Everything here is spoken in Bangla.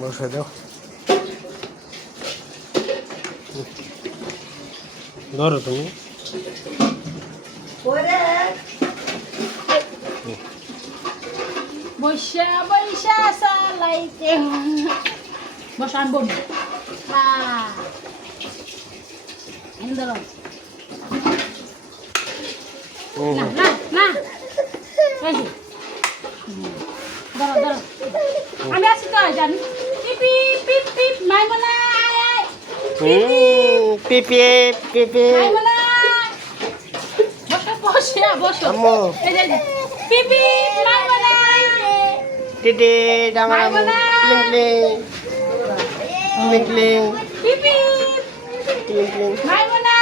বসে দাও ধরো তুমি বৈশা বৈশা চালাইতে বসান বোন না না না এই যে ধরো ধরো আমি আছি তো জানি পিপি পিপ পিপ মাইমনা আয় আয় পিপি পিপি মাইমনা বসে বসো আম্মু এই যে পিপি মাইমনা টিটি ডাঙা ক্লিং ক্লিং ক্লিং পিপি ক্লিং ক্লিং মাইমনা